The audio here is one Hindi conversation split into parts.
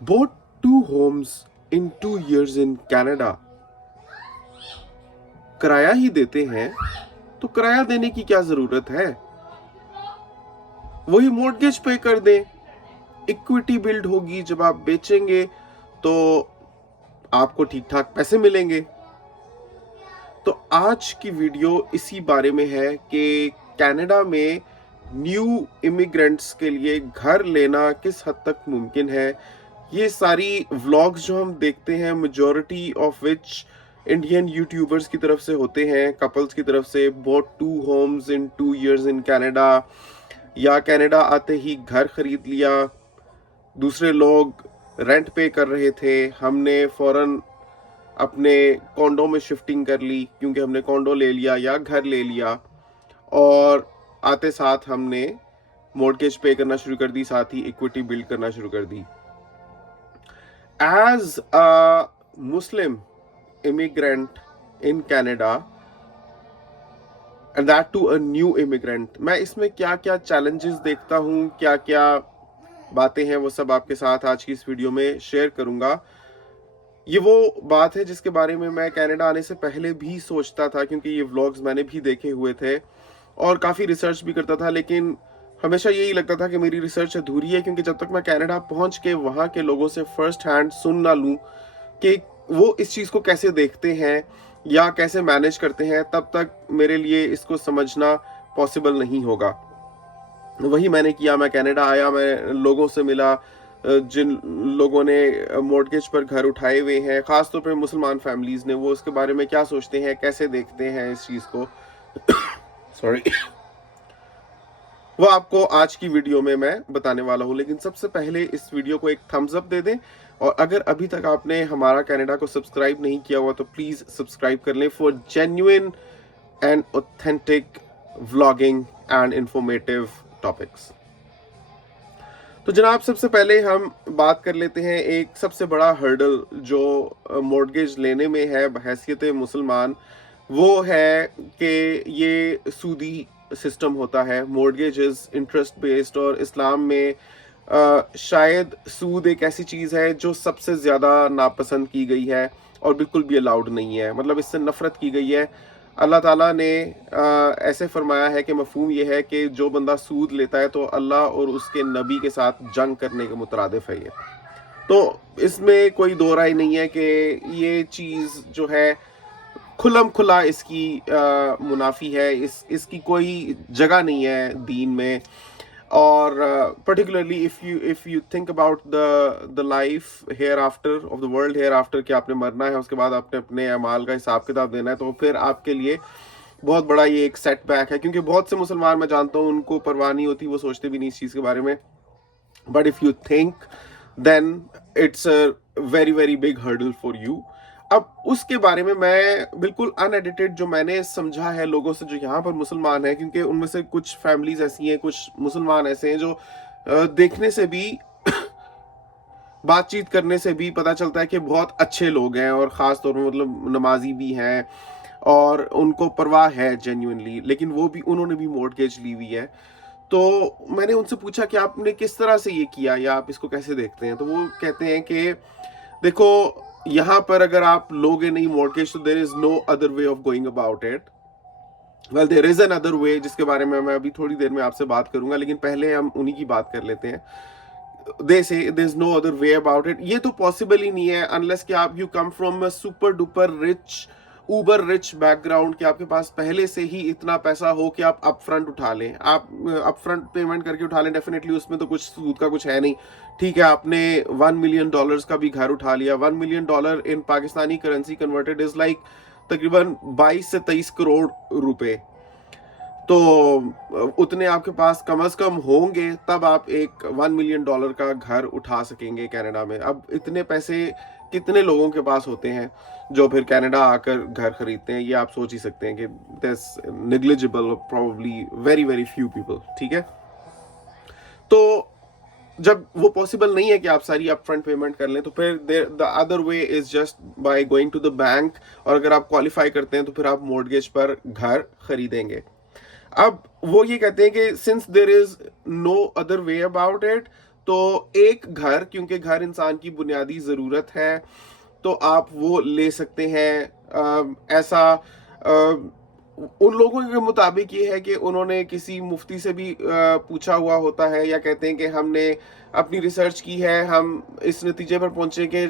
Bought 2 homes in 2 years in Canada. किराया ही देते हैं तो किराया देने की क्या जरूरत है, वही मॉर्गेज पे कर दें। इक्विटी बिल्ड होगी, जब आप बेचेंगे तो आपको ठीक ठाक पैसे मिलेंगे। तो आज की वीडियो इसी बारे में है कि कनाडा में न्यू इमिग्रेंट्स के लिए घर लेना किस हद तक मुमकिन है। ये सारी व्लॉग्स जो हम देखते हैं, majority of which Indian YouTubers की तरफ से होते हैं, कपल्स की तरफ से। Bought 2 homes in 2 years in Canada, या कनाडा आते ही घर खरीद लिया। दूसरे लोग रेंट पे कर रहे थे, हमने फौरन अपने कॉन्डो में शिफ्टिंग कर ली क्योंकि हमने कॉन्डो ले लिया या घर ले लिया, और आते साथ हमने मॉर्गेज पे करना शुरू कर दी, साथ ही इक्विटी बिल्ड करना शुरू कर दी। As a Muslim immigrant in Canada and that too a new immigrant, मैं इसमें क्या क्या चैलेंजेस देखता हूँ, क्या क्या बातें हैं, वो सब आपके साथ आज की इस वीडियो में शेयर करूंगा। ये वो बात है जिसके बारे में मैं कनाडा आने से पहले भी सोचता था, क्योंकि ये व्लॉग्स मैंने भी देखे हुए थे और काफ़ी रिसर्च भी करता था, लेकिन हमेशा यही लगता था कि मेरी रिसर्च अधूरी है, क्योंकि जब तक मैं कनाडा पहुंच के वहाँ के लोगों से फर्स्ट हैंड सुन ना लूँ कि वो इस चीज़ को कैसे देखते हैं या कैसे मैनेज करते हैं, तब तक मेरे लिए इसको समझना पॉसिबल नहीं होगा। वही मैंने किया। मैं कनाडा आया, मैं लोगों से मिला जिन लोगों ने मॉर्गेज पर घर उठाए हुए हैं, खासतौर पर मुसलमान फैमिलीज ने। वो उसके बारे में क्या सोचते हैं, कैसे देखते हैं इस चीज़ को। सॉरी। वो आपको आज की वीडियो में मैं बताने वाला हूँ, लेकिन सबसे पहले इस वीडियो को एक थम्स अप दे दें, और अगर अभी तक आपने हमारा कनाडा को सब्सक्राइब नहीं किया हुआ तो प्लीज़ सब्सक्राइब कर लें for genuine and authentic vlogging and informative topics. तो जनाब, सबसे पहले हम बात कर लेते हैं एक सबसे बड़ा हर्डल जो मॉर्गेज लेने में है बहैसियत मुसलमान। वो है कि ये सूदी सिस्टम होता है। मॉर्गेज इज इंटरेस्ट बेस्ड, और इस्लाम में शायद सूद एक ऐसी चीज़ है जो सबसे ज़्यादा नापसंद की गई है और बिल्कुल भी अलाउड नहीं है। मतलब इससे नफ़रत की गई है। अल्लाह ताला ने ऐसे फरमाया है कि मफहूम ये है कि जो बंदा सूद लेता है तो अल्लाह और उसके नबी के साथ जंग करने के मुतरादिफ है ये। तो इसमें कोई दो राय नहीं है कि ये चीज़ जो है खुलम खुला इसकी मुनाफी है। इसकी कोई जगह नहीं है दीन में। और particularly if you think about the life hereafter of the world hereafter, कि आपने मरना है, उसके बाद आपने अपने अमाल का हिसाब किताब देना है, तो फिर आपके लिए बहुत बड़ा ये एक सेटबैक है। क्योंकि बहुत से मुसलमान मैं जानता हूँ, उनको परवाह नहीं होती, वो सोचते भी नहीं इस चीज़ के बारे में। But if you think then it's a very very big hurdle for you. अब उसके बारे में मैं बिल्कुल अनएडिटेड जो मैंने समझा है लोगों से जो यहाँ पर मुसलमान हैं, क्योंकि उनमें से कुछ फैमिलीज ऐसी हैं, कुछ मुसलमान ऐसे हैं जो देखने से भी बातचीत करने से भी पता चलता है कि बहुत अच्छे लोग हैं, और ख़ास तौर पर मतलब नमाजी भी हैं और उनको परवाह है जेन्युइनली, लेकिन वो भी, उन्होंने भी मॉर्गेज ली हुई है। तो मैंने उनसे पूछा कि आपने किस तरह से ये किया या आप इसको कैसे देखते हैं। तो वो कहते हैं कि देखो, यहाँ पर अगर आप लोगे नहीं मॉर्गेज तो there is no other way of going about it. Well, there is another way, जिसके बारे में मैं अभी थोड़ी देर में आपसे बात करूंगा, लेकिन पहले हम उन्हीं की बात कर लेते हैं। They say there is no other way about it. ये तो पॉसिबल ही नहीं है अनलेस कि आप you come from a super duper rich, uber rich background, कि आपके पास पहले से ही इतना पैसा हो कि आप अपफ्रंट उठा लें, आप अपफ्रंट पेमेंट करके उठा लें। डेफिनेटली उसमें तो कुछ सूद का कुछ है नहीं। ठीक है, आपने $1 million का भी घर उठा लिया। $1 million in Pakistani currency converted is like तकरीबन 22 से 23 करोड़ रुपए। तो उतने आपके पास कम से कम होंगे तब आप एक $1 million का घर उठा सकेंगे कनाडा में। अब इतने पैसे कितने लोगों के पास होते हैं जो फिर कनाडा आकर घर खरीदते हैं, ये आप सोच ही सकते हैं कि this negligible, probably very very few people. ठीक है, तो जब वो पॉसिबल नहीं है कि आप सारी अपफ्रंट पेमेंट कर लें, तो फिर the other way is just by going to the bank, और अगर आप क्वालिफाई करते हैं तो फिर आप मॉर्गेज पर घर खरीदेंगे। अब वो ये कहते हैं कि since there is no other way about it, तो एक घर, क्योंकि घर इंसान की बुनियादी ज़रूरत है, तो आप वो ले सकते हैं। ऐसा उन लोगों के मुताबिक ये है कि उन्होंने किसी मुफ्ती से भी पूछा हुआ होता है, या कहते हैं कि हमने अपनी रिसर्च की है, हम इस नतीजे पर पहुंचे कि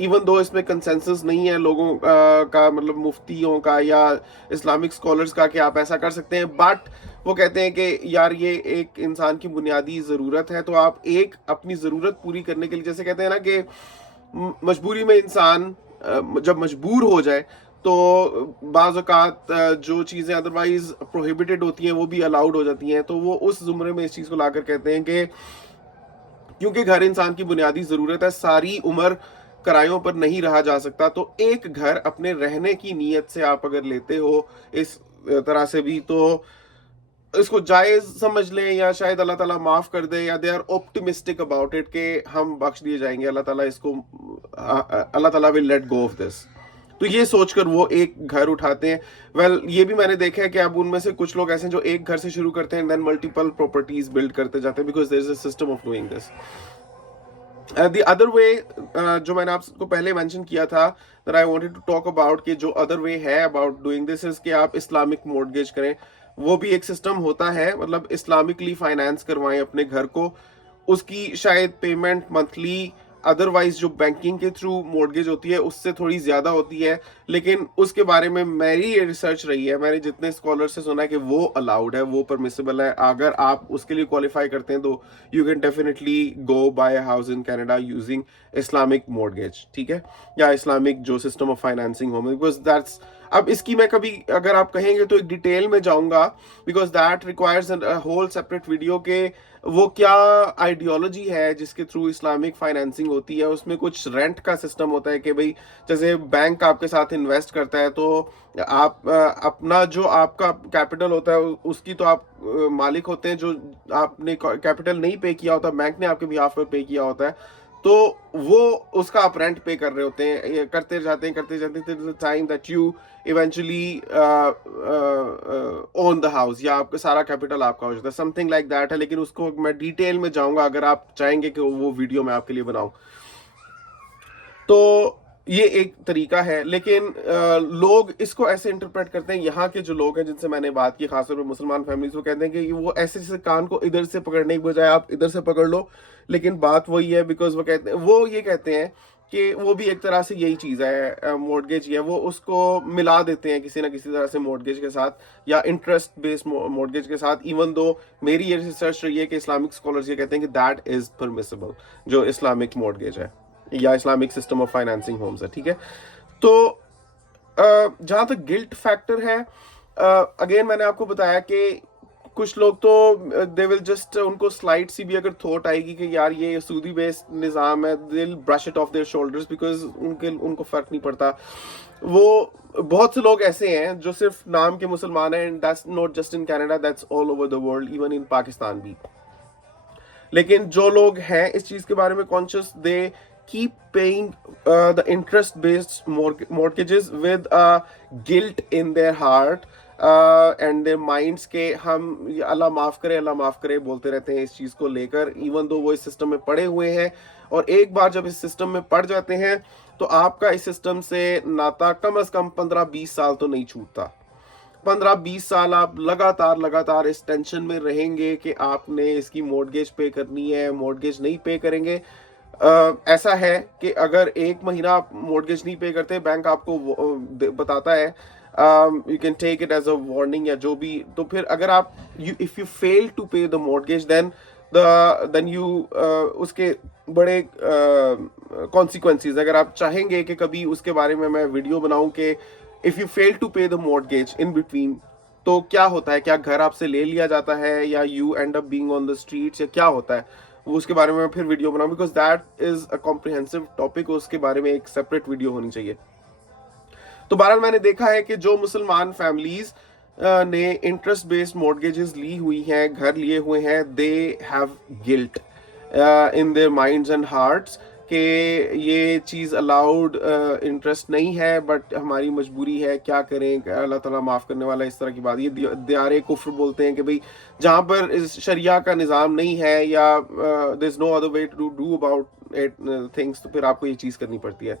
इवन दो इसमें कंसेंसस नहीं है लोगों का, मतलब मुफ्तियों का या इस्लामिक स्कॉलर्स का, कि आप ऐसा कर सकते हैं, बट वो कहते हैं कि यार ये एक इंसान की बुनियादी ज़रूरत है, तो आप एक अपनी ज़रूरत पूरी करने के लिए, जैसे कहते हैं ना कि मजबूरी में इंसान जब मजबूर हो जाए तो बाज़ औक़ात जो चीज़ें अदरवाइज प्रोहिबिटेड होती हैं वो भी अलाउड हो जाती हैं, तो वो उस ज़ुमरे में इस चीज़ को लाकर कहते हैं कि क्योंकि घर इंसान की बुनियादी ज़रूरत है, सारी उम्र किरायों पर नहीं रहा जा सकता, तो एक घर अपने रहने की नीयत से आप अगर लेते हो इस तरह से भी, तो इसको जायज़ समझ लें, या शायद अल्लाह ताला माफ़ कर दे, या they are optimistic about it कि हम बख्श दिए जाएंगे, अल्लाह ताला इसको अल्लाह ताला will let go of this. तो ये सोचकर वो एक घर उठाते हैं। वेल ये भी मैंने देखा है कि अब उनमें से कुछ लोग ऐसे हैं जो एक घर से शुरू करते हैं, देन मल्टीपल प्रॉपर्टीज बिल्ड करते जाते हैं, because there is a system of doing this. The other way, जो मैंने आपको पहले मेंशन किया था, that I wanted to talk about, कि जो अदर वे है अबाउट डूइंग दिस इज कि आप इस्लामिक मॉर्गेज करें। वो भी एक सिस्टम होता है, मतलब इस्लामिकली फाइनेंस करवाएं अपने घर को, उसकी शायद पेमेंट मंथली अदरवाइज जो बैंकिंग के थ्रू मॉर्गेज होती है उससे थोड़ी ज़्यादा होती है, लेकिन उसके बारे में मेरी ये रिसर्च रही है, मैंने जितने स्कॉलर से सुना है कि वो अलाउड है, वो परमिसिबल है। अगर आप उसके लिए क्वालिफाई करते हैं तो you can definitely go by house in Canada using Islamic mortgage, ठीक है, या इस्लामिक जो सिस्टम ऑफ फाइनेंसिंग हो, बिकॉज दैट्स, अब इसकी मैं कभी अगर आप कहेंगे तो एक डिटेल में जाऊंगा, because that requires a whole separate video के वो क्या आइडियोलॉजी है जिसके थ्रू इस्लामिक फाइनेंसिंग होती है। उसमें कुछ रेंट का सिस्टम होता है कि भाई जैसे बैंक आपके साथ इन्वेस्ट करता है, तो आप अपना जो आपका कैपिटल होता है उसकी तो आप मालिक होते हैं, जो आपने कैपिटल नहीं पे किया होता, बैंक ने आपके बिहाफ पर पे किया होता है, तो वो उसका आप रेंट पे कर रहे होते हैं, करते जाते हैं time that you eventually own the house, या आपका सारा कैपिटल आपका हो जाता है, समथिंग लाइक दैट है। लेकिन उसको मैं डिटेल में जाऊंगा अगर आप चाहेंगे कि वो वीडियो मैं आपके लिए बनाऊं। तो ये एक तरीका है, लेकिन लोग इसको ऐसे इंटरप्रेट करते हैं, यहाँ के जो लोग हैं जिनसे मैंने बात की, खासतौर पर मुसलमान फैमिलीज, वो कहते हैं कि वो ऐसे जैसे कान को इधर से पकड़ने की बजाय आप इधर से पकड़ लो, लेकिन बात वही है, बिकॉज वो ये कहते हैं कि वो भी एक तरह से यही चीज़ है, मॉर्गेज है, वो उसको मिला देते हैं किसी ना किसी तरह से मॉर्गेज के साथ, या इंटरेस्ट बेस्ड मॉर्गेज के साथ, इवन दो मेरी ये रिसर्च रही है कि इस्लामिक स्कॉलर्स ये कहते हैं कि दैट इज परमिसिबल, जो इस्लामिक मॉर्गेज है या Islamic system of financing homes है, ठीक है। तो जहां तक गिल्ट फैक्टर है, अगेन मैंने आपको बताया कि कुछ लोग तो दे विल जस्ट, उनको स्लाइट सी भी अगर थॉट आएगी कि यार ये सूदी बेस्ड निज़ाम है, they will brush it of their shoulders, because उनको फर्क नहीं पड़ता। वो बहुत से लोग ऐसे हैं जो सिर्फ नाम के मुसलमान हैं, and that's not just in Canada, that's all over the world, even in Pakistan भी। लेकिन जो लोग हैं इस चीज के बारे में conscious, they keep paying the interest based mortgages with a guilt in their heart and their minds के हम अल्लाह माफ करे बोलते रहते हैं इस चीज को लेकर, इवन दो वो इस सिस्टम में पड़े हुए हैं। और एक बार जब इस सिस्टम में पड़ जाते हैं तो आपका इस सिस्टम से नाता कम से कम 15-20 साल तो नहीं छूटता। 15-20 साल आप लगातार इस टेंशन में रहेंगे कि आपने इसकी मॉर्गेज पे करनी है, मॉर्गेज नहीं पे करेंगे। ऐसा है कि अगर एक महीना आप मॉर्गेज नहीं पे करते, बैंक आपको बताता है, you can take it as a warning या जो भी, तो फिर अगर आप if you fail to pay the mortgage then you उसके बड़े कॉन्सिक्वेंसेस, अगर आप चाहेंगे कि कभी उसके बारे में मैं वीडियो बनाऊं कि if you fail to pay the mortgage in between, तो क्या होता है, क्या घर आपसे ले लिया जाता है, या you end up being on the streets, या क्या होता है, वो उसके बारे में फिर वीडियो बनाऊं, because that is a comprehensive topic, उसके बारे में एक सेपरेट वीडियो होनी चाहिए। तो बहरहाल मैंने देखा है कि जो मुसलमान फैमिलीज ने इंटरेस्ट बेस्ड मॉर्गेजेस ली हुई हैं, घर लिए हुए हैं, they have guilt in their minds and hearts कि ये चीज़ अलाउड इंटरेस्ट नहीं है बट हमारी मजबूरी है, क्या करें, अल्लाह ताला माफ़ करने वाला, इस तरह की बात। ये दियारे कुफ्र बोलते हैं कि भाई जहाँ पर इस शरिया का निज़ाम नहीं है या there is no other way to do about it things, तो फिर आपको ये चीज़ करनी पड़ती है।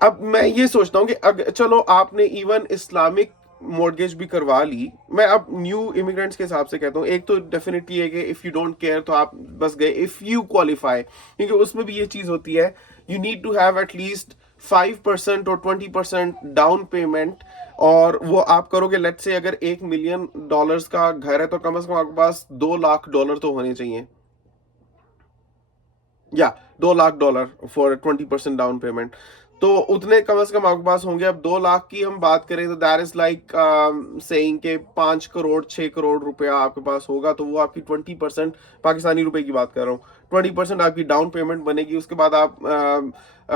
अब मैं ये सोचता हूँ कि अगर चलो आपने इवन इस्लामिक मॉर्गेज भी करवा ली, मैं अब न्यू इमिग्रेंट्स के हिसाब से कहता हूँ, एक तो डेफिनेटली है कि इफ़ यू डोंट केयर तो आप बस गए, इफ़ यू क्वालिफाई, क्योंकि उसमें भी ये चीज़ होती है, you need to have at least 5% और 20% डाउन पेमेंट, और वो आप करोगे। लेट्स से अगर $1 मिलियन का घर है तो कम से कम आपके पास $2 लाख तो होने चाहिए, या $2 लाख फॉर 20% डाउन पेमेंट, तो उतने कम से कम आपके पास होंगे। अब 2 लाख की हम बात करें तो दैट इज लाइक सेइंग के 5 करोड़ 6 करोड़ रुपया आपके पास होगा, तो वो आपकी 20% पाकिस्तानी रुपए की बात कर रहा हूँ, 20% आपकी डाउन पेमेंट बनेगी। उसके बाद आप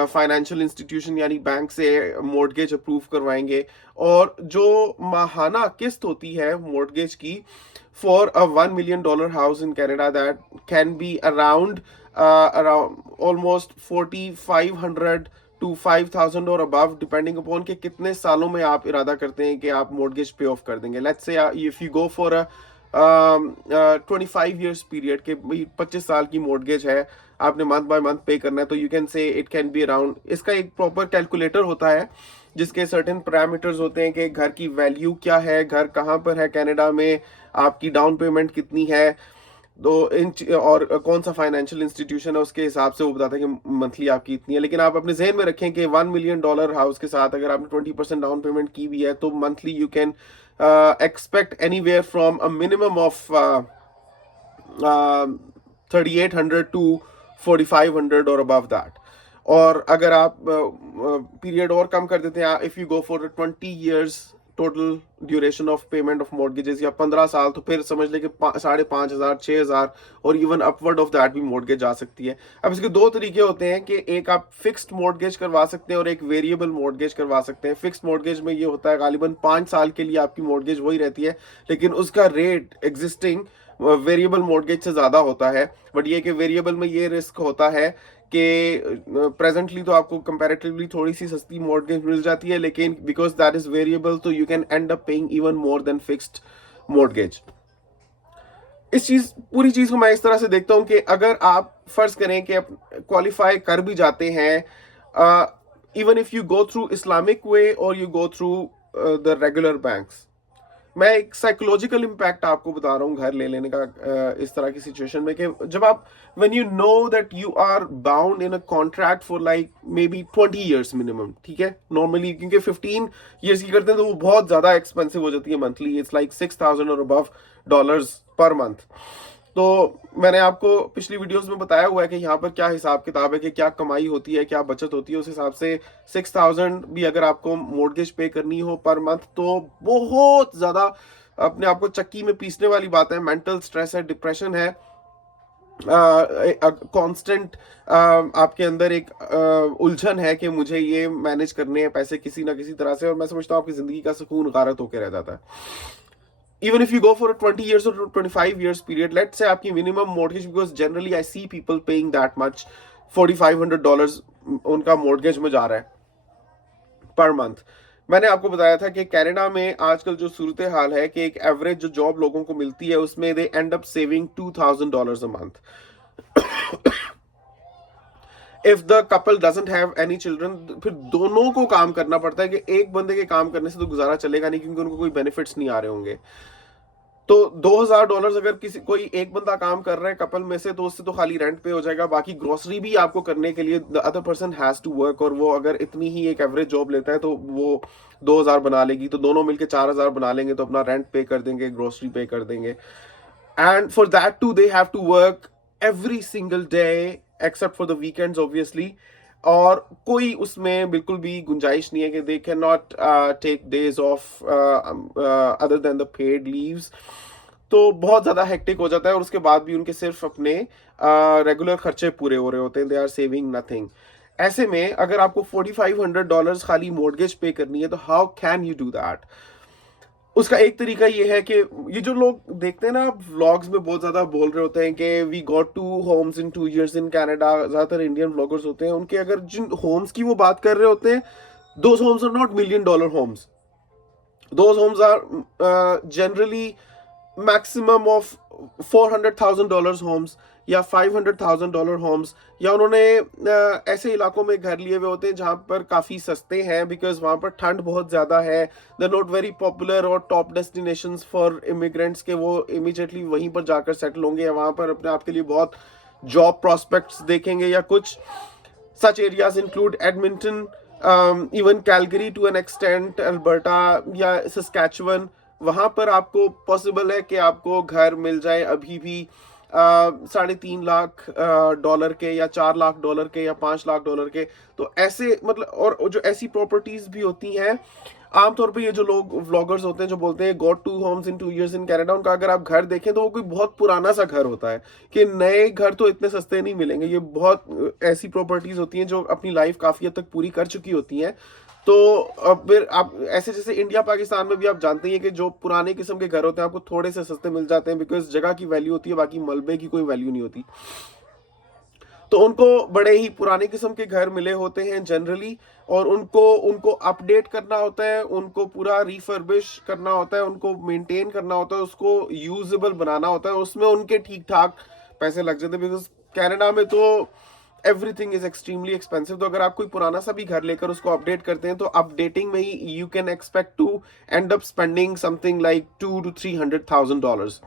फाइनेंशियल इंस्टीट्यूशन यानी बैंक से मॉर्गेज अप्रूव करवाएंगे, और जो माहाना किस्त होती है मॉर्गेज की for a $1 million house in Canada, that can be around almost 4,500 to 5,000 और अबव, डिपेंडिंग अपॉन कि कितने सालों में आप इरादा करते हैं कि आप मोर्गेज पे ऑफ कर देंगे। Let's say if you go for a 25 years period के 25 साल की मोर्गेज है, आपने मंथ बाय मंथ पे करना है, तो यू कैन से इट कैन बी अराउंड, इसका एक प्रॉपर कैलकुलेटर होता है जिसके सर्टेन पैरामीटर्स होते हैं कि घर की वैल्यू क्या है, घर कहाँ पर है कनाडा में, आपकी डाउन पेमेंट कितनी है, तो और कौन सा फाइनेंशियल इंस्टीट्यूशन है, उसके हिसाब से वो बताता है कि मंथली आपकी इतनी है। लेकिन आप अपने जहन में रखें कि $1 मिलियन हाउस के साथ अगर आपने 20% डाउन पेमेंट की भी है तो monthly you can expect anywhere from a minimum of 3,800 to 4,500 और अबव दैट। और अगर आप पीरियड और कम कर देते हैं, if you go for 20 years total duration of payment of mortgages, या 15 साल, तो फिर समझ ले कि 5,500 6,000 और इवन अपवर्ड ऑफ दैट भी मॉर्गेज आ सकती है। अब इसके दो तरीके होते हैं कि एक आप फिक्स्ड मॉर्गेज करवा सकते हैं और एक वेरिएबल मॉर्गेज करवा सकते हैं। फिक्स्ड मॉर्गेज में ये होता है गालिबन 5 साल के लिए आपकी मॉर्गेज वही रहती है, लेकिन उसका रेट एग्जिस्टिंग वेरिएबल मॉर्गेज से ज्यादा होता है। बट ये कि वेरिएबल में ये रिस्क होता है कि प्रेजेंटली तो आपको कंपैरेटिवली थोड़ी सी सस्ती मॉर्गेज मिल जाती है, लेकिन बिकॉज दैट इज वेरिएबल तो you can end up paying even more than fixed mortgage. इस पूरी चीज को मैं इस तरह से देखता हूं कि अगर आप फर्ज करें कि आप क्वालिफाई कर भी जाते हैं, even if you go through Islamic way और you go through the regular banks, मैं एक साइकोलॉजिकल इम्पैक्ट आपको बता रहा हूँ घर ले लेने का इस तरह की सिचुएशन में, कि जब आप when you know that you are bound in a contract for like maybe 20 years minimum, ठीक है, नॉर्मली क्योंकि 15 ईयर्स की करते हैं तो वो बहुत ज्यादा एक्सपेंसिव हो जाती है मंथली, इट्स लाइक 6,000 और अबव डॉलर्स पर मंथ। तो मैंने आपको पिछली वीडियोस में बताया हुआ है कि यहाँ पर क्या हिसाब किताब है, कि क्या कमाई होती है, क्या बचत होती है। उस हिसाब से 6,000 भी अगर आपको मॉर्गेज पे करनी हो पर मंथ तो बहुत ज्यादा अपने आप को चक्की में पीसने वाली बात है। मेंटल स्ट्रेस है, डिप्रेशन है, कांस्टेंट आपके अंदर एक उलझन है कि मुझे ये मैनेज करने हैं पैसे किसी ना किसी तरह से, और मैं समझता हूँ आपकी जिंदगी का सुकून गारत होकर रह जाता है। Even if you go for a 20 years or 25 years period, let's say आपकी minimum mortgage, because generally I see people paying that much, $4,500 उनका mortgage में जा रहा है पर मंथ। मैंने आपको बताया था कि कनाडा में आजकल जो सूरत हाल है कि एक एवरेज जो जॉब लोगों को मिलती है उसमें they end up saving $2,000 a month. If the couple doesn't have any children, फिर दोनों को काम करना पड़ता है, कि एक बंदे के काम करने से तो गुजारा चलेगा नहीं, क्योंकि उनको कोई बेनिफिट्स नहीं आ रहे होंगे। तो $2,000 अगर किसी कोई एक बंदा काम कर रहा है कपल में से, तो उससे तो खाली रेंट पे हो जाएगा, बाकी ग्रोसरी भी आपको करने के लिए the other person has to work, और वो अगर इतनी ही एक एवरेज जॉब लेता है तो वो 2,000 बना लेगी, तो दोनों मिलकर 4,000 बना लेंगे, तो अपना रेंट पे कर देंगे, ग्रोसरी पे कर देंगे। And for that to they have to work every single day except for the weekends obviously, और कोई उसमें बिल्कुल भी गुंजाइश नहीं है कि they can not take days off other than the paid leaves. तो बहुत ज़्यादा हेक्टिक हो जाता है, और उसके बाद भी उनके सिर्फ अपने रेगुलर खर्चे पूरे हो रहे होते हैं, दे आर सेविंग नथिंग। ऐसे में अगर आपको $4,500 खाली मॉर्गेज पे करनी है, तो how can you do that? उसका एक तरीका ये है कि ये जो लोग देखते हैं ना, व्लॉग्स में बहुत ज्यादा बोल रहे होते हैं कि we got 2 homes in 2 years in Canada, ज्यादातर इंडियन व्लॉगर्स होते हैं, उनके अगर जिन होम्स की वो बात कर रहे होते हैं, those homes are not $1 million homes. Those homes are generally maximum of $400,000 homes या $500,000 homes, या उन्होंने ऐसे इलाकों में घर लिए हुए होते हैं जहां पर काफ़ी सस्ते हैं, बिकॉज वहां पर ठंड बहुत ज़्यादा है. दे नॉट वेरी पॉपुलर और टॉप डेस्टिनेशंस फॉर इमिग्रेंट्स के वो इमीडिएटली वहीं पर जाकर सेटल होंगे या वहां पर अपने आप के लिए बहुत जॉब प्रॉस्पेक्ट्स देखेंगे. या कुछ such areas include Edmonton, even Calgary to an extent, Alberta या सस्कैचुअन. वहां पर आपको पॉसिबल है कि आपको घर मिल जाए अभी भी $3.5 लाख के या $4 लाख के या $5 लाख के. तो ऐसे मतलब, और जो ऐसी प्रॉपर्टीज भी होती हैं, आमतौर पे ये जो लोग व्लॉगर्स होते हैं जो बोलते हैं got 2 homes in 2 years in Canada, उनका अगर आप घर देखें तो वो कोई बहुत पुराना सा घर होता है, कि नए घर तो इतने सस्ते नहीं मिलेंगे. ये बहुत ऐसी प्रॉपर्टीज होती हैं जो अपनी लाइफ काफी हद तक पूरी कर चुकी होती हैं. तो अब फिर आप ऐसे, जैसे इंडिया पाकिस्तान में भी आप जानते हैं कि जो पुराने किस्म के घर होते हैं आपको थोड़े से सस्ते मिल जाते हैं, बिकॉज जगह की वैल्यू होती है, बाकी मलबे की कोई वैल्यू नहीं होती. तो उनको बड़े ही पुराने किस्म के घर मिले होते हैं जनरली, और उनको उनको अपडेट करना होता है, उनको पूरा रिफर्बिश करना होता है, उनको मेंटेन करना होता है, उसको यूजेबल बनाना होता है. उसमें उनके ठीक ठाक पैसे लग जाते हैं, बिकॉज कनाडा में तो एवरीथिंग इज एक्सट्रीमली एक्सपेंसिव. तो अगर आप कोई पुराना सा भी घर लेकर उसको अपडेट करते हैं तो अपडेटिंग में ही you can expect to end up spending something like $200,000 to $300,000.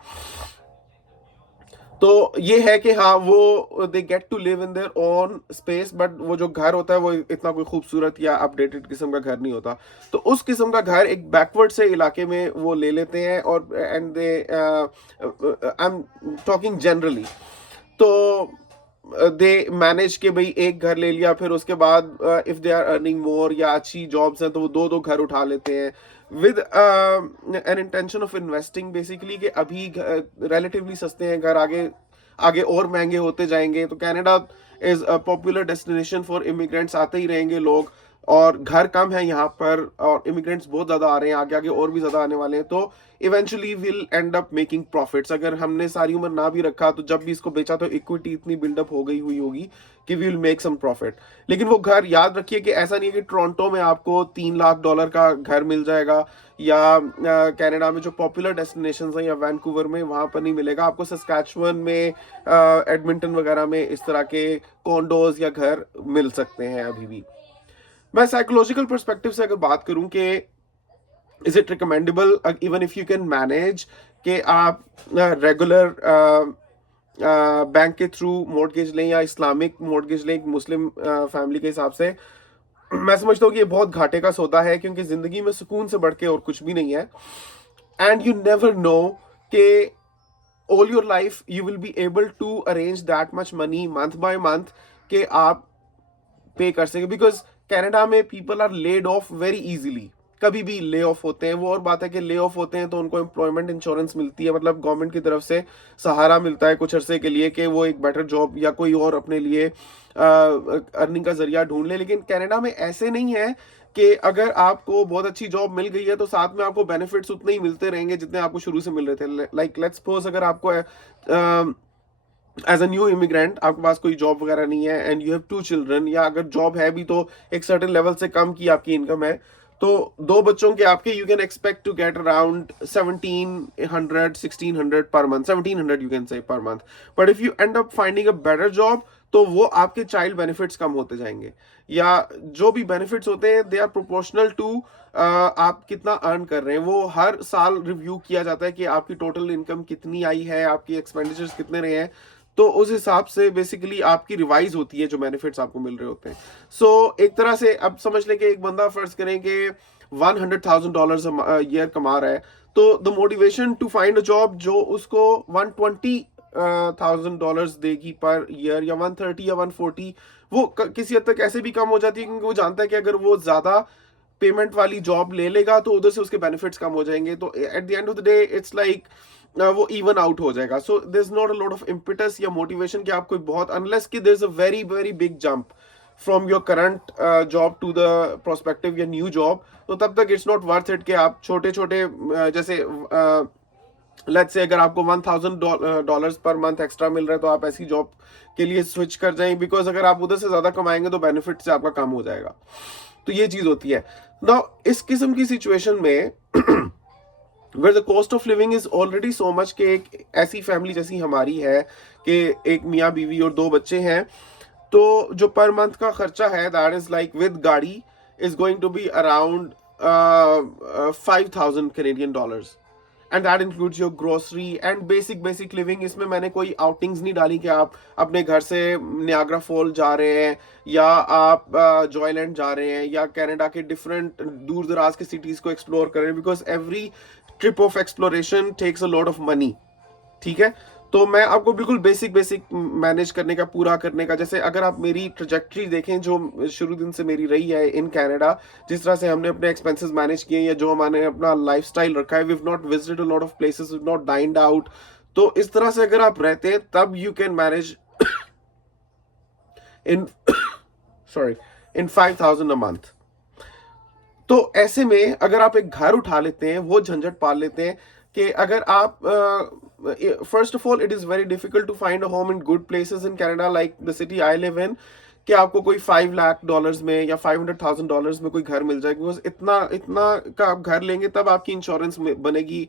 तो ये है कि हाँ, वो they get to live in their own space, but वो जो घर होता है वो इतना कोई खूबसूरत या अपडेटेड किस्म का घर नहीं होता. तो उस किस्म का घर एक बैकवर्ड से इलाके में वो ले लेते हैं, और and they, I am talking generally, तो दे मैनेज के भाई एक घर ले लिया, फिर उसके बाद if they are earning more या अच्छी जॉब्स हैं तो वो दो घर उठा लेते हैं with an intention of investing basically, कि अभी रिलेटिवली सस्ते हैं घर, आगे आगे और महंगे होते जाएंगे. तो Canada is a popular destination for immigrants, आते ही रहेंगे लोग, और घर कम है यहाँ पर और इमिग्रेंट्स बहुत ज़्यादा आ रहे हैं, आगे आगे और भी ज़्यादा आने वाले हैं. तो eventually will and up making profits. अगर हमने सारी उम्र ना भी रखा तो जब भी इसको बेचा तो इक्विटी इतनी बिल्डअप हो गई हुई होगी कि we will make some profit. लेकिन वो घर, याद रखिए कि ऐसा नहीं है कि टोरंटो में आपको $3 लाख का घर मिल जाएगा, या कनाडा में जो पॉपुलर डेस्टिनेशंस हैं या वैंकूवर में वहाँ पर नहीं मिलेगा आपको. सस्कैचुअन में, एडमिंटन वगैरह में इस तरह के कॉन्डोज या घर मिल सकते हैं अभी भी. मैं साइकोलॉजिकल पर्सपेक्टिव से अगर बात करूं कि is it recommendable even if you can manage, कि आप रेगुलर बैंक के थ्रू मॉर्गेज लें या इस्लामिक मॉर्गेज लें एक मुस्लिम फैमिली के हिसाब से, मैं समझता हूँ कि ये बहुत घाटे का सौदा है, क्योंकि जिंदगी में सुकून से बढ़ के और कुछ भी नहीं है. एंड यू नेवर नो कि all your life you will be able to arrange that much money month by month कि आप पे कर सके. बिकॉज कनाडा में people are laid off very easily, कभी भी ले ऑफ होते हैं. वो और बात है कि ले ऑफ होते हैं तो उनको एम्प्लॉयमेंट इंश्योरेंस मिलती है, मतलब गवर्नमेंट की तरफ से सहारा मिलता है कुछ अरसे के लिए कि वो एक बेटर जॉब या कोई और अपने लिए अर्निंग का जरिया ढूंढ ले. लेकिन कनाडा में ऐसे नहीं है कि अगर आपको बहुत अच्छी जॉब मिल गई है तो साथ में आपको बेनिफिट्स उतने ही मिलते रहेंगे जितने आपको शुरू से मिल रहे थे. लाइक लेट्स सपोज अगर आपको एज अ न्यू इमिग्रेंट आपके पास कोई जॉब वगैरह नहीं है एंड यू हैव 2 चिल्ड्रन, या अगर जॉब है भी तो एक सर्टेन लेवल से कम की आपकी इनकम है, तो 2 बच्चों के आपके you can expect to get around 1700 per month, 1700 you can say per month. But if you end up finding a better job तो वो आपके चाइल्ड बेनिफिट्स कम होते जाएंगे, या जो भी बेनिफिट्स होते हैं दे आर प्रोपोर्शनल टू आप कितना अर्न कर रहे हैं. वो हर साल रिव्यू किया जाता है कि आपकी टोटल इनकम कितनी आई है, आपकी एक्सपेंडिचर्स कितने रहे हैं, तो उस हिसाब से बेसिकली आपकी रिवाइज होती है जो बेनिफिट्स आपको मिल रहे होते हैं. सो एक तरह से अब समझ लें कि एक बंदा फर्ज करें कि $100,000 ईयर कमा रहा है, तो the motivation to find a job जो उसको $120,000 देगी पर ईयर, या 130 या 140, वो किसी हद तक ऐसे भी कम हो जाती है, क्योंकि वो जानता है कि अगर वो ज्यादा पेमेंट वाली जॉब ले लेगा तो उधर से उसके बेनिफिट्स कम हो जाएंगे. तो at the end of the day it's like वो इवन आउट हो जाएगा. So there is not a lot of impetus या मोटिवेशन कि आप कोई बहुत, अनलेस कि there is a very very big jump from your current job to the prospective या न्यू जॉब, तो तब तक इट्स नॉट वर्थ इट कि आप छोटे छोटे जैसे लेट्स से अगर आपको $1000 पर मंथ एक्स्ट्रा मिल रहा है तो आप ऐसी जॉब के लिए स्विच कर जाएं, बिकॉज अगर आप उधर से ज्यादा कमाएंगे तो बेनिफिट से आपका कम हो जाएगा। तो ये चीज होती है ना इस किस्म की सिचुएशन में where the cost of living is already so much कि एक ऐसी फैमिली जैसी हमारी है कि एक मियाँ बीवी और 2 बच्चे हैं, तो जो पर मंथ का खर्चा है दैट इज लाइक विद गाड़ी is going to be around 5000 Canadian dollars, and that includes your grocery and basic living. इसमें मैंने कोई आउटिंग्स नहीं डाली कि आप अपने घर से नियाग्रा फॉल जा रहे हैं या आप जॉयलैंड जा रहे हैं या कनाडा के डिफरेंट दूर दराज के सिटीज को एक्सप्लोर कर रहे हैं, because every trip of exploration takes a lot of money. ठीक है, तो मैं आपको बिल्कुल बेसिक मैनेज करने का, पूरा करने का, जैसे अगर आप मेरी ट्रजेक्ट्री देखें जो शुरू दिन से मेरी रही है इन कनाडा, जिस तरह से हमने अपने एक्सपेंसेस मैनेज किए या जो हमने अपना लाइफस्टाइल रखा है, we have not visited a lot of places, we have not dined out, तो इस तरह से अगर आप रहते हैं तब you can manage in sorry in 5000 a month. तो ऐसे में अगर आप एक घर उठा लेते हैं, वो झंझट पाल लेते हैं कि अगर आप first of all it is very difficult to find a home in good places in Canada like the city I live in, कि आपको कोई $5 लाख में या $500,000 में कोई घर मिल जाए, बिकॉज इतना इतना का आप घर लेंगे तब आपकी इंश्योरेंस बनेगी,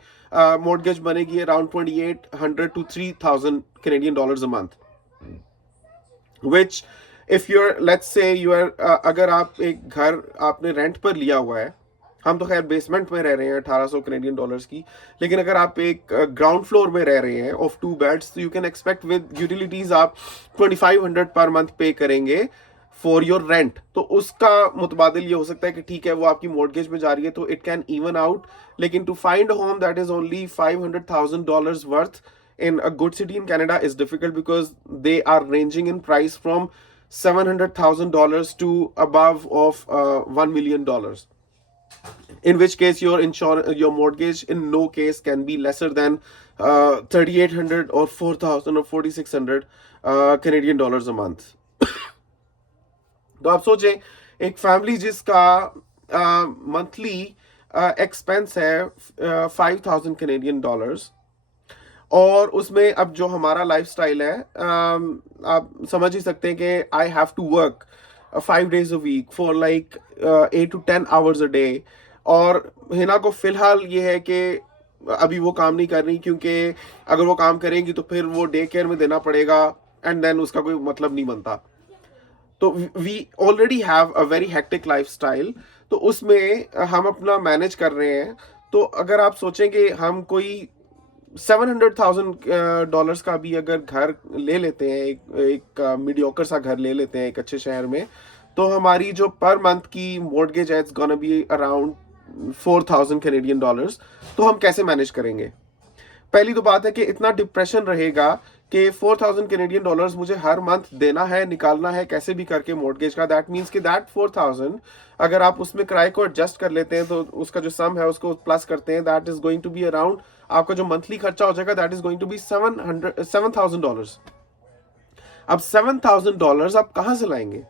मॉर्गेज बनेगी around 2800 to 3000 Canadian dollars a month, which if your let's say your अगर आप एक घर आपने रेंट पर लिया हुआ है, हम तो खैर बेसमेंट में रह रहे हैं 1800 कैनेडियन डॉलर्स की, लेकिन अगर आप एक ग्राउंड फ्लोर में रह रहे हैं ऑफ 2 बेड्स, तो you can expect with utilities आप 2500 पर मंथ पे करेंगे फॉर योर रेंट। तो उसका मुतबादिल ये हो सकता है कि ठीक है वो आपकी मॉर्गेज में जा रही है तो इट कैन इवन आउट, लेकिन to find a home that is only $500,000 worth in a good city in Canada is difficult because they are ranging in price from $700,000 to above of $1 million. In which case your mortgage in no case can be lesser than 3,800 or 4,000 or 4,600 Canadian dollars a month. तो आप सोचें एक फैमिली जिसका मंथली एक्सपेंस है 5,000 कैनेडियन डॉलर्स, और उसमें अब जो हमारा लाइफस्टाइल है आप समझ ही सकते हैं कि I have to work 5 days a week for like 8 to 10 hours a day, और हिना को फिलहाल ये है कि अभी वो काम नहीं कर रही क्योंकि अगर वो काम करेंगी तो फिर वो डे केयर में देना पड़ेगा एंड देन उसका कोई मतलब नहीं बनता। तो we already have a very hectic lifestyle, तो उसमें हम अपना मैनेज कर रहे हैं। तो अगर आप सोचें कि हम कोई $700,000 का भी अगर घर ले लेते हैं, एक मीडियोकर सा घर ले लेते हैं एक अच्छे शहर में, तो हमारी जो पर मंथ की मॉर्गेज है it's gonna be around 4,000 Canadian dollars. तो हम कैसे मैनेज करेंगे? पहली तो बात है कि इतना डिप्रेशन रहेगा कि 4,000 कैनेडियन डॉलर्स मुझे हर मंथ देना है, निकालना है कैसे भी करके मॉर्गेज का। दैट मीन्स कि दैट 4,000 अगर आप उसमें किराए को एडजस्ट कर लेते हैं तो उसका जो सम है उसको प्लस करते हैं, that is going to be around, आपका जो मंथली खर्चा हो जाएगा that is going to be $7,000। अब $7,000 आप कहां से लाएंगे?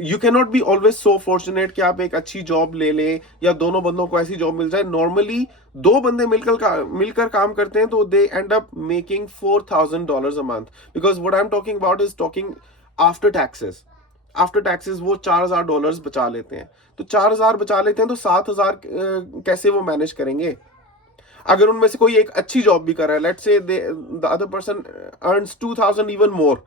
You can not be always so fortunate कि आप एक अच्छी जॉब ले लें या दोनों बंदों को ऐसी जॉब मिल जाए। नॉर्मली 2 बंदे मिलकर काम करते हैं तो they end up making $4,000 a month, because what I am talking about is talking after taxes. After taxes वो $4,000 बचा लेते हैं। तो 4,000 बचा लेते हैं तो 7,000 कैसे वो मैनेज करेंगे? अगर उनमें से कोई एक अच्छी जॉब भी कर रहा है, let's say the other person earns 2,000 even more,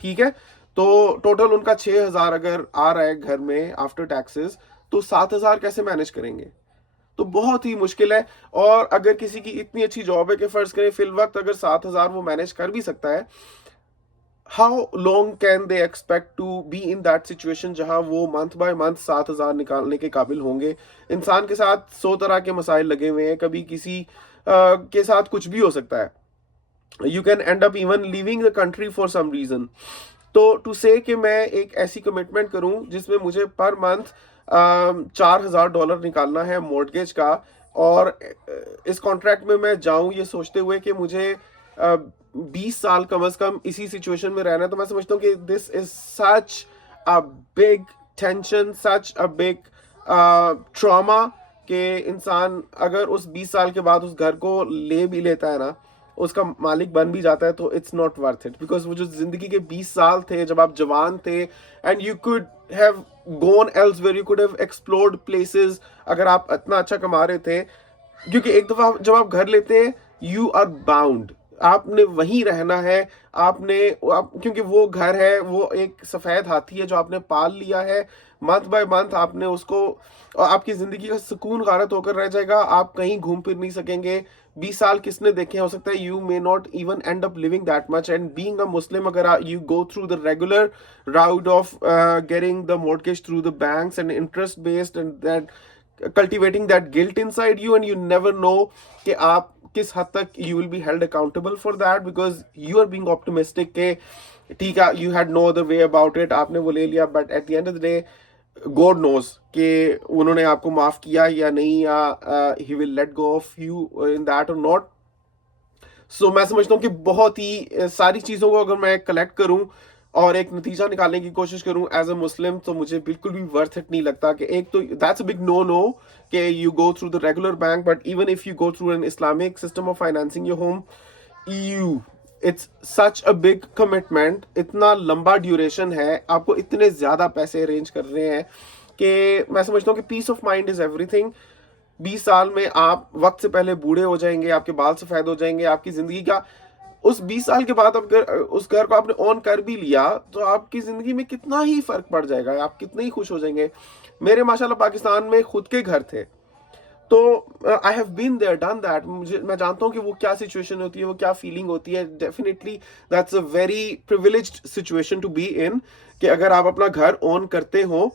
ठीक है, तो टोटल उनका 6,000 अगर आ रहा है घर में आफ्टर टैक्सेस, तो 7,000 कैसे मैनेज करेंगे? तो बहुत ही मुश्किल है। और अगर किसी की इतनी अच्छी जॉब है कि फर्ज करें फिल वक्त अगर 7,000 वो मैनेज कर भी सकता है, how long can they expect to be in that situation जहां वो मंथ बाय मंथ 7,000 निकालने के काबिल होंगे? इंसान के साथ 100 तरह के मसाइल लगे हुए हैं, कभी किसी के साथ कुछ भी हो सकता है। You can end up even living the country for some reason. तो टू से कि मैं एक ऐसी कमिटमेंट करूं जिसमें मुझे पर मंथ $4,000 निकालना है मॉर्गेज का, और इस कॉन्ट्रैक्ट में मैं जाऊं ये सोचते हुए कि मुझे 20 साल कम अज कम इसी सिचुएशन में रहना है, तो मैं समझता हूँ कि this is such a big tension, such a big trauma कि इंसान अगर उस 20 साल के बाद उस घर को ले भी लेता है ना, उसका मालिक बन भी जाता है, तो it's not worth it, because वो जो जिंदगी के 20 साल थे जब आप जवान थे, and you could have gone elsewhere, you could have explored places, अगर आप इतना अच्छा कमा रहे थे। क्योंकि एक दफा जब आप घर लेते हैं, यू आर बाउंड, आपने वहीं रहना है। क्योंकि वो घर है, वो एक सफेद हाथी है जो आपने पाल लिया है। मंथ बाय मंथ आपने उसको, और आपकी जिंदगी का सुकून गारत होकर रह जाएगा, आप कहीं घूम फिर नहीं सकेंगे। 20 साल किसने देखे हैं? हो सकता है you may not even end up living that much. And being a Muslim, अगर you go through the regular route of getting the mortgage through the banks and interest based, and that cultivating that guilt inside you, and you never know कि आप किस हद तक you will be held accountable for that, because you are being optimistic के ठीक है, you had no other way about it, आपने वो ले लिया, but at the end of the day God knows कि उन्होंने आपको माफ किया या नहीं, या he will let go of you in that or not. सो मैं समझता हूँ कि बहुत ही सारी चीज़ों को अगर मैं कलेक्ट करूँ और एक नतीजा निकालने की कोशिश करूँ एज अ मुस्लिम, तो मुझे बिल्कुल भी वर्थ इट नहीं लगता कि एक तो that's a big no no कि you go through the regular bank, but even if you go through an Islamic system of financing your home, you it's such a big commitment, इतना लंबा ड्यूरेशन है, आपको इतने ज़्यादा पैसे अरेंज कर रहे हैं कि मैं समझता हूँ कि peace of mind is everything. 20 साल में आप वक्त से पहले बूढ़े हो जाएंगे, आपके बाल सफेद हो जाएंगे, आपकी जिंदगी का उस 20 साल के बाद अगर उस घर को आपने ऑन कर भी लिया, तो आपकी जिंदगी में कितना ही फर्क पड़ जाएगा, आप कितने ही खुश हो जाएंगे। मेरे माशाल्लाह पाकिस्तान में खुद के घर थे, तो I have been there done that, मैं जानता हूँ कि वो क्या सिचुएशन होती है, वो क्या फीलिंग होती है। Definitely that's a very privileged situation to be in, कि अगर आप अपना घर ऑन करते हो।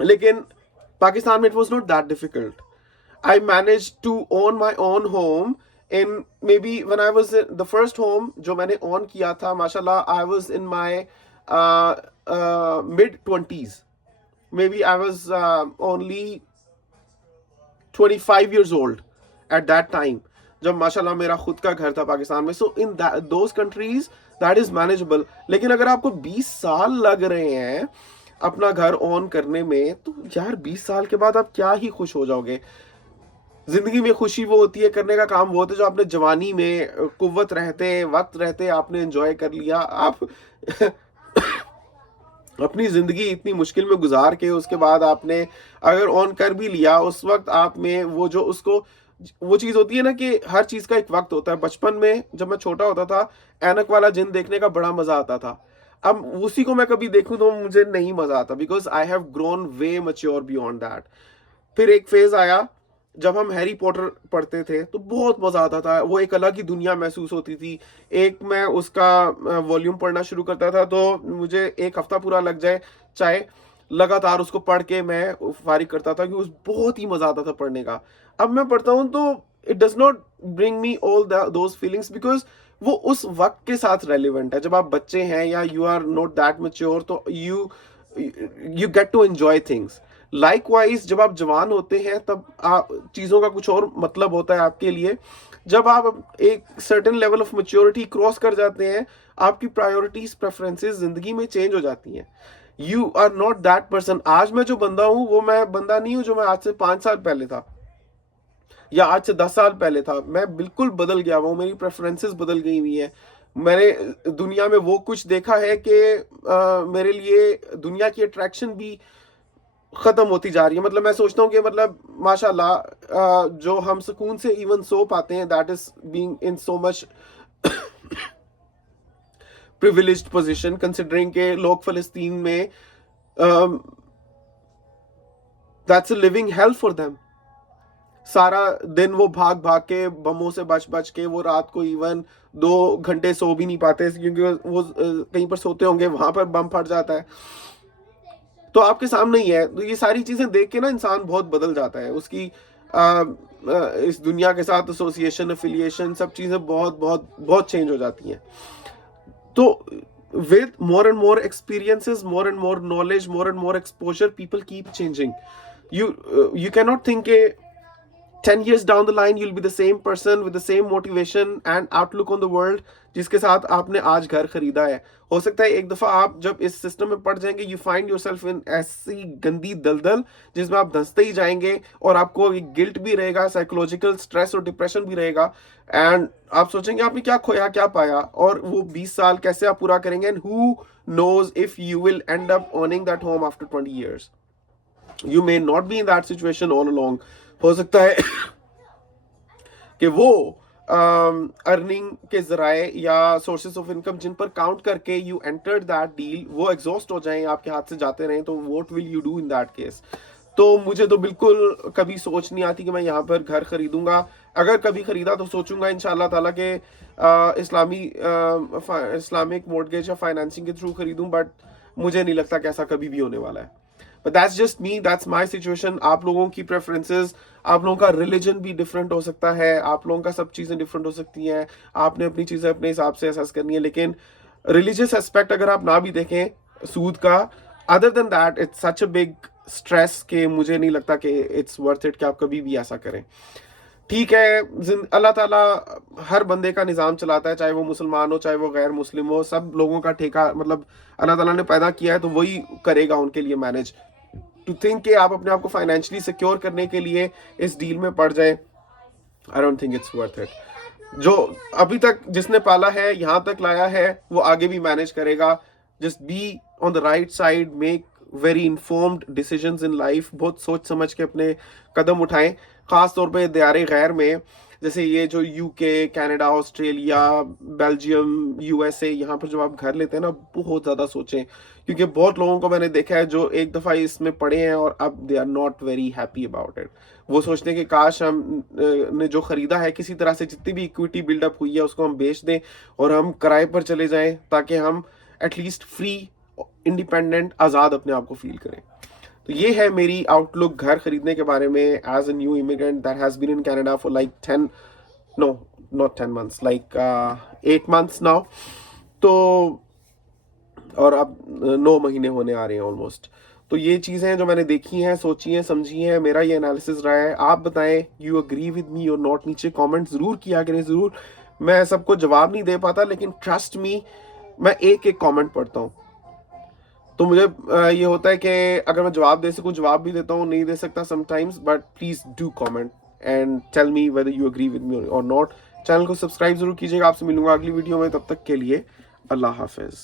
लेकिन पाकिस्तान में it was not that difficult. I managed to own my own home in maybe when I was in the first home जो मैंने own किया था, माशाल्लाह I was in my mid 20s, maybe I was only 25 years old at that time, जब माशाल्लाह मेरा खुद का घर था पाकिस्तान में। So in those countries that is manageable। लेकिन अगर आपको 20 साल लग रहे हैं अपना घर ऑन करने में, तो यार 20 साल के बाद आप क्या ही खुश हो जाओगे। जिंदगी में खुशी वो होती है, करने का काम वो होता है जो आपने जवानी में कुव्वत रहते वक्त रहते आपने एंजॉय कर लिया। आप अपनी जिंदगी इतनी मुश्किल में गुजार के उसके बाद आपने अगर ऑन कर भी लिया, उस वक्त आप में वो जो उसको वो चीज होती है ना कि हर चीज का एक वक्त होता है। बचपन में जब मैं छोटा होता था, ऐनक वाला जिन देखने का बड़ा मजा आता था। अब उसी को मैं कभी देखूं तो मुझे नहीं मजा आता, because I have grown way mature beyond that. फिर एक फेज आया जब हम हैरी पॉटर पढ़ते थे, तो बहुत मजा आता था, वो एक अलग ही दुनिया महसूस होती थी। एक मैं उसका वॉल्यूम पढ़ना शुरू करता था तो मुझे एक हफ्ता पूरा लग जाए, चाहे लगातार उसको पढ़ के मैं फारिग करता था, क्योंकि बहुत ही मजा आता था पढ़ने का। अब मैं पढ़ता हूँ तो it does not bring me all those feelings, because वो उस वक्त के साथ रेलिवेंट है। जब आप बच्चे हैं या you are not that mature, तो you get to enjoy things. Likewise जब आप जवान होते हैं तब आप चीज़ों का कुछ और मतलब होता है आपके लिए। जब आप एक certain level of maturity cross कर जाते हैं, आपकी प्रायोरिटीज प्रेफरेंसेस जिंदगी में चेंज हो जाती हैं। You are not that person. आज मैं जो बंदा हूं वो मैं बंदा नहीं हूं जो मैं आज से 5 साल पहले था या आज से 10 साल पहले था। मैं बिल्कुल बदल गया हूँ, मेरी प्रेफरेंसेस बदल गई हुई हैं। मैंने दुनिया में वो कुछ देखा है कि मेरे लिए दुनिया की अट्रैक्शन भी खत्म होती जा रही है। मतलब मैं सोचता हूँ कि मतलब माशाल्लाह जो हम सुकून से इवन सो पाते हैं, that is being in so much privileged position, considering के लोग फलस्तीन में that's a living hello for them. सारा दिन वो भाग भाग के बमों से बच बच के वो रात को इवन 2 घंटे सो भी नहीं पाते, क्योंकि वो कहीं पर सोते होंगे वहां पर बम फट जाता है। तो आपके सामने ही है। तो ये सारी चीजें देख के ना इंसान बहुत बदल जाता है, उसकी इस दुनिया के साथ एसोसिएशन, एफिलिएशन, सब चीजें बहुत बहुत बहुत चेंज हो जाती हैं। तो with more and more experiences, more and more knowledge, more and more exposure, people keep changing. You cannot think 10 years down the line you'll be the same person with the same motivation and outlook on the world जिसके साथ आपने आज घर खरीदा है. हो सकता है एक दफ़ा आप जब इस सिस्टम में पड़ जाएंगे, you find your self in ऐसी गंदी दलदल जिसमें आप धंसते ही जाएंगे और आपको एक गिल्ट भी रहेगा, साइकोलॉजिकल स्ट्रेस और डिप्रेशन भी रहेगा, एंड आप सोचेंगे आपने क्या खोया क्या पाया, और वो 20 साल कैसे आप पूरा करेंगे, and who knows if you will end up owning that home after 20 years. You may not be in that situation all along. हो सकता है कि वो अर्निंग के जराए या सोर्सेस ऑफ इनकम जिन पर काउंट करके यू एंटर्ड दैट डील वो एग्जॉस्ट हो जाएं, आपके हाथ से जाते रहें, तो what will you do in that case. तो मुझे तो बिल्कुल कभी सोच नहीं आती कि मैं यहाँ पर घर खरीदूंगा. अगर कभी खरीदा तो सोचूंगा इंशाल्लाह ताला के इस्लामिक मॉर्गेज या फाइनेंसिंग के थ्रू खरीदूं, बट मुझे नहीं लगता कि ऐसा कभी भी होने वाला है. But that's just me, that's my situation. आप लोगों की प्रेफरेंसेस, आप लोगों का रिलीजन भी डिफरेंट हो सकता है, आप लोगों का सब चीज़ें डिफरेंट हो सकती हैं, आपने अपनी चीज़ें अपने हिसाब से असेस करनी है. लेकिन रिलीजियस एस्पेक्ट अगर आप ना भी देखें सूद का, other than that it's such a big stress कि मुझे नहीं लगता कि इट्स वर्थ इट कि आप कभी भी ऐसा करें. ठीक है, अल्लाह ताला हर बंदे का निज़ाम चलाता है, चाहे वो मुसलमान हो चाहे वो गैर मुस्लिम हो, सब लोगों का ठेका मतलब अल्लाह ताला ने पैदा किया है तो वही करेगा उनके लिए मैनेज. टू थिंक कि आप अपने आप को फाइनेंशियली सिक्योर करने के लिए इस डील में पड़ जाए, I don't think it's worth it. जो अभी तक जिसने पाला है, यहाँ तक लाया है, वो आगे भी मैनेज करेगा. Just be on the right side, make very informed decisions in life. बहुत सोच समझ के अपने कदम उठाएं, खास तौर पे दियारे गैर में, जैसे ये जो UK, Canada, Australia, Belgium, USA, यहाँ पर जब आप घर लेते हैं ना, बहुत ज़्यादा सोचें, क्योंकि बहुत लोगों को मैंने देखा है जो एक दफ़ा इसमें पड़े हैं और अब they are not very happy about it. वो सोचते हैं कि काश हम ने जो ख़रीदा है किसी तरह से जितनी भी इक्विटी बिल्डअप हुई है उसको हम बेच दें और हम किराए पर चले जाएं, ताकि हम एटलीस्ट फ्री, इंडिपेंडेंट, आज़ाद अपने आप को फील करें. तो ये है मेरी आउटलुक घर खरीदने के बारे में as a new immigrant that has been in Canada for like 10 no not 10 months, like 8 months now. तो और अब 9 महीने होने आ रहे हैं ऑलमोस्ट. तो ये चीज़ें जो मैंने देखी हैं, सोची हैं, समझी हैं, मेरा ये एनालिसिस रहा है. आप बताएं, you agree with me or not. नीचे कमेंट ज़रूर किया करें, ज़रूर. मैं सबको जवाब नहीं दे पाता, लेकिन ट्रस्ट मी, मैं एक एक कमेंट पढ़ता हूँ. तो मुझे ये होता है कि अगर मैं जवाब दे सकूं जवाब भी देता हूँ, नहीं दे सकता sometimes, but please do comment and tell me whether you agree with me or not. Channel को सब्सक्राइब जरूर कीजिएगा. आपसे मिलूंगा अगली वीडियो में, तब तक के लिए अल्लाह हाफिज़.